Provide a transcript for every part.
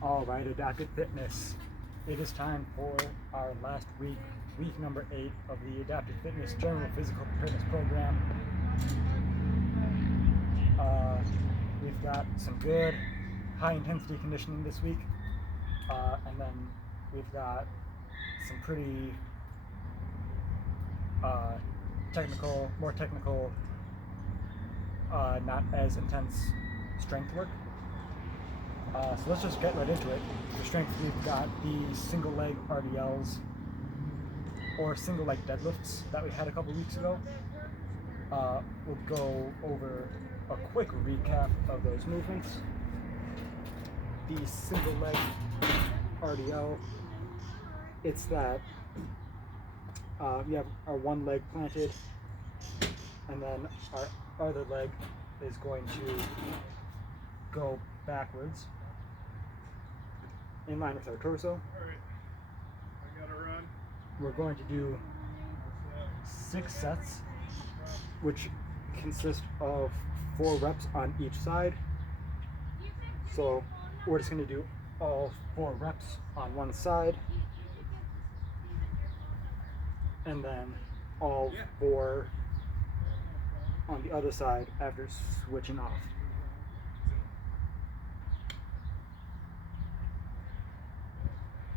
All right, Adapted Fitness. It is time for our last week, week number 8 of the Adapted Fitness General Physical Preparedness Program. We've got some good high intensity conditioning this week, and then we've got some pretty more technical, not as intense strength work. So let's just get right into it. For strength, we've got the single leg RDLs or single leg deadlifts that we had a couple weeks ago. We'll go over a quick recap of those movements. The single leg RDL, it's that we have our one leg planted, and then our other leg is going to go backwards in line with our torso. All right, I gotta run. We're going to do 6 sets, which consist of 4 reps on each side. So we're just going to do all 4 reps on one side, and then all 4 on the other side after switching off.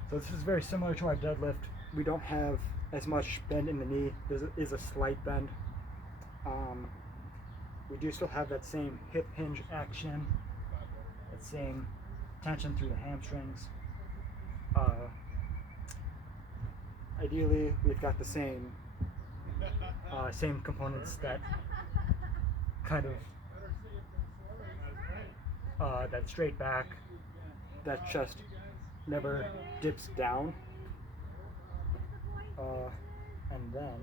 So this is very similar to our deadlift. We don't have as much bend in the knee. There is a slight bend. We do still have that same hip hinge action, that same tension through the hamstrings. Ideally, we've got the same components that kind of that straight back, that chest never dips down, and then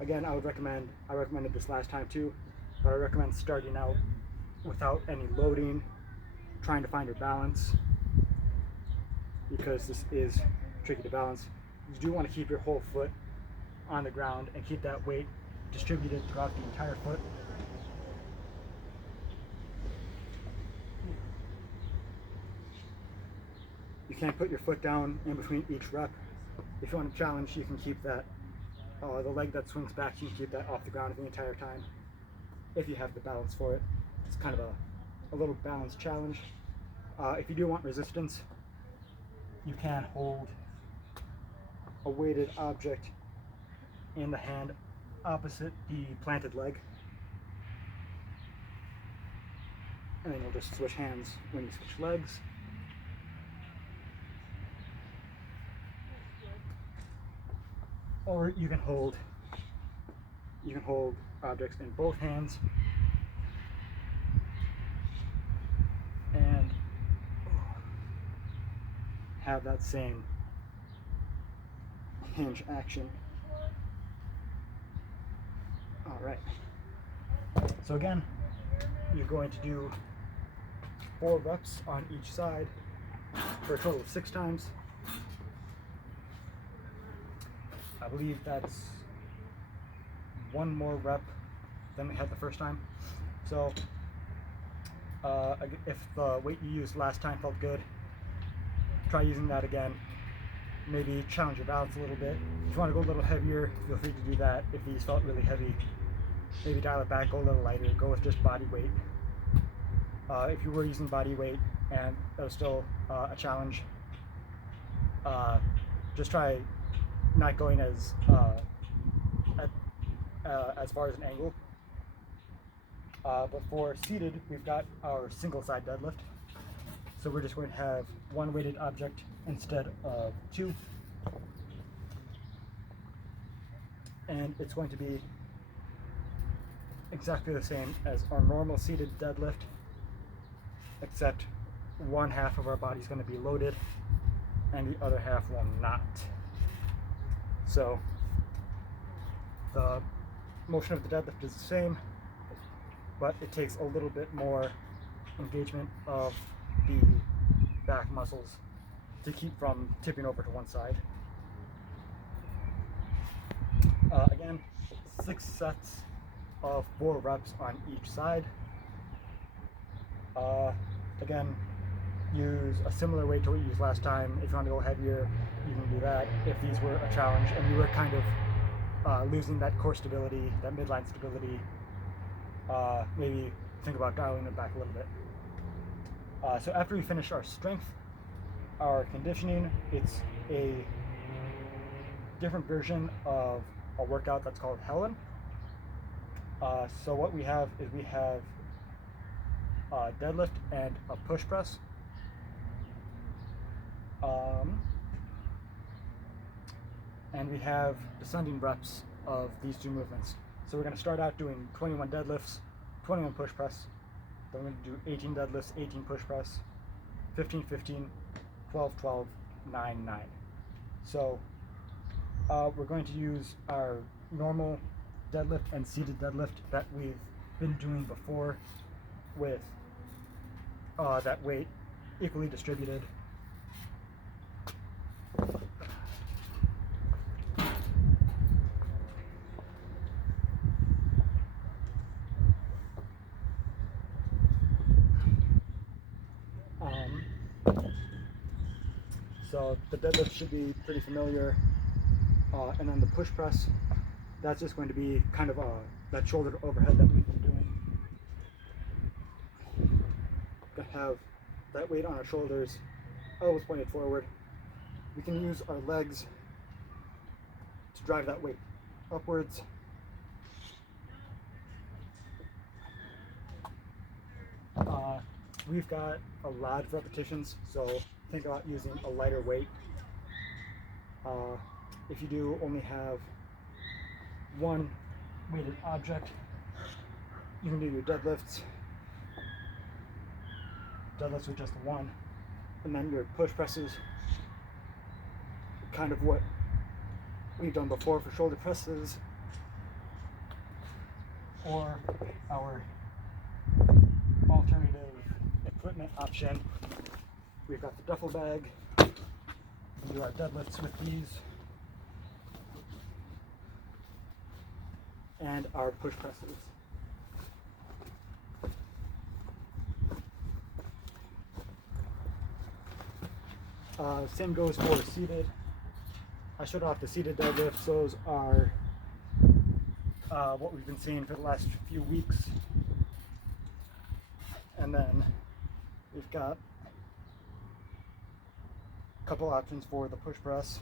again, I recommended this last time too, but I recommend starting out without any loading, trying to find your balance, because this is tricky to balance. You do want to keep your whole foot on the ground and keep that weight distributed throughout the entire foot. You can't put your foot down in between each rep. If you want to challenge, you can keep that, the leg that swings back, you can keep that off the ground the entire time, if you have the balance for it. It's kind of a little balance challenge. If you do want resistance, you can hold a weighted object in the hand opposite the planted leg, and then you'll just switch hands when you switch legs. Or you can hold objects in both hands and have that same hinge action. All right. So again, you're going to do 4 reps on each side for a total of 6 times. I believe that's 1 more rep than we had the first time. So if the weight you used last time felt good, try using that again. Maybe challenge your balance a little bit. If you want to go a little heavier, feel free to do that. If these felt really heavy, maybe dial it back, go a little lighter, go with just body weight. If you were using body weight and that was still a challenge, just try not going as far as an angle. But for seated, we've got our single side deadlift. So we're just going to have 1 weighted object instead of 2. And it's going to be exactly the same as our normal seated deadlift, except 1/2 of our body is going to be loaded and the other half will not. So the motion of the deadlift is the same, but it takes a little bit more engagement of the back muscles to keep from tipping over to one side. Again, 6 sets of 4 reps on each side. Again, use a similar weight to what you used last time. If you want to go heavier, you can do that. If these were a challenge and you were kind of losing that core stability, that midline stability, maybe think about dialing it back a little bit. So after we finish our strength, our conditioning, it's a different version of a workout that's called Helen. So what we have is we have a deadlift and a push press. And we have descending reps of these two movements. So we're going to start out doing 21 deadlifts, 21 push press, then we're going to do 18 deadlifts, 18 push press, 15, 15, 12, 12, 9, 9. So we're going to use our normal deadlift and seated deadlift that we've been doing before with that weight equally distributed. So the deadlift should be pretty familiar, and then the push press, that's just going to be kind of that shoulder to overhead that we've been doing. Gonna have that weight on our shoulders, elbows pointed forward. We can use our legs to drive that weight upwards. We've got a lot of repetitions, so think about using a lighter weight. If you do only have one weighted object, you can do your deadlifts with just one, and then your push presses, kind of what we've done before for shoulder presses, or our alternative equipment option. We've got the duffel bag. We do our deadlifts with these, and our push presses. Same goes for seated. I showed off the seated deadlifts. Those are what we've been seeing for the last few weeks. And then we've got a couple options for the push press.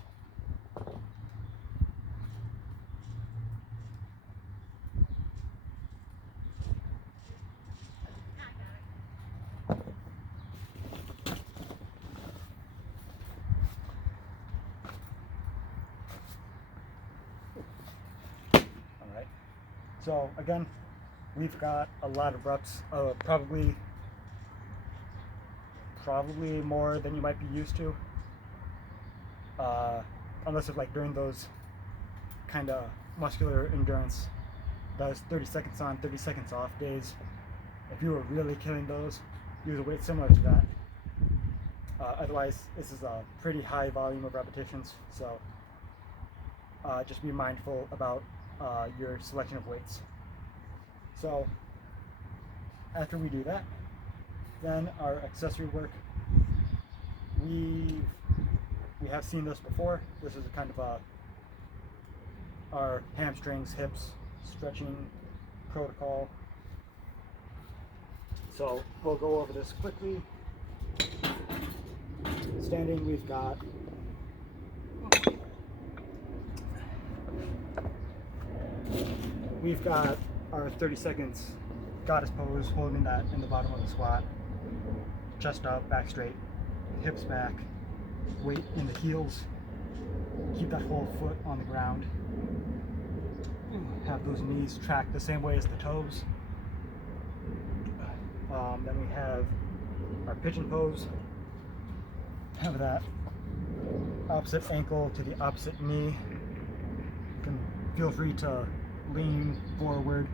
Alright, so again, we've got a lot of reps, probably more than you might be used to, unless it's like during those kind of muscular endurance, those 30 seconds on, 30 seconds off days. If you were really killing those, use a weight similar to that. Otherwise, this is a pretty high volume of repetitions, so just be mindful about your selection of weights. So after we do that, then our accessory work, we have seen this before. This is a kind of our hamstrings, hips stretching protocol. So we'll go over this quickly. Standing, we've got our 30 seconds goddess pose, holding that in the bottom of the squat. Chest up, back straight, hips back, weight in the heels. Keep that whole foot on the ground. Have those knees tracked the same way as the toes. Then we have our pigeon pose. Have that opposite ankle to the opposite knee. You can feel free to lean forward.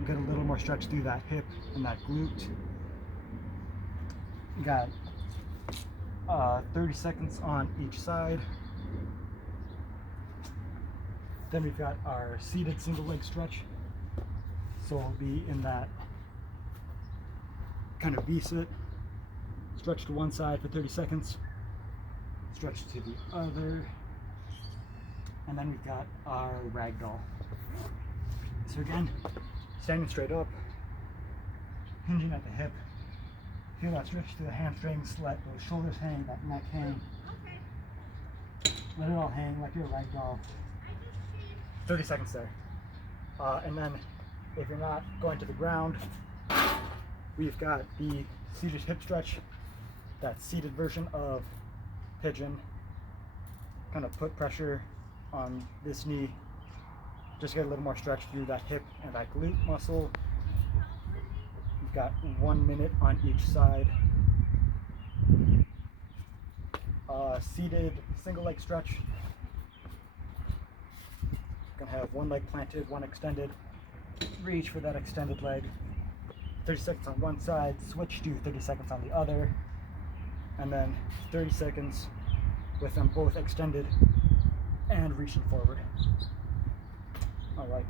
You get a little more stretch through that hip and that glute. You got 30 seconds on each side. Then we've got our seated single leg stretch. So we'll be in that kind of V-sit. stretch to one side for 30 seconds, stretch to the other, and then we've got our ragdoll. So again, standing straight up, hinging at the hip, feel that stretch to the hamstrings, let those shoulders hang, that neck hang. Let it all hang like you're a ragdoll. 30 seconds there. And then if you're not going to the ground, we've got the seated hip stretch, that seated version of pigeon. Kind of put pressure on this knee, just get a little more stretch through that hip and that glute muscle. We've got 1 minute on each side. Seated single leg stretch. Gonna have one leg planted, one extended. Reach for that extended leg. 30 seconds on one side, switch to 30 seconds on the other, and then 30 seconds with them both extended and reaching forward. All right,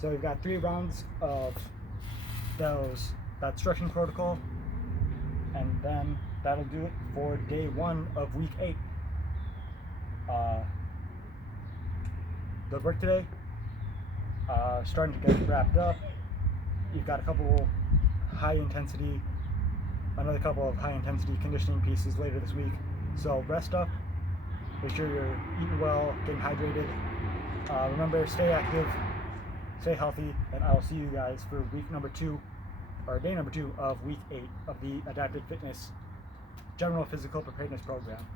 so we've got 3 rounds of that stretching protocol, and then that'll do it for day 1 of week 8. Good work today. Starting to get wrapped up. You've got another couple of high intensity conditioning pieces later this week. So rest up, make sure you're eating well, getting hydrated. Remember, stay active, stay healthy, and I will see you guys for week number 2, or day number 2 of week 8 of the Adaptive Fitness General Physical Preparedness Program.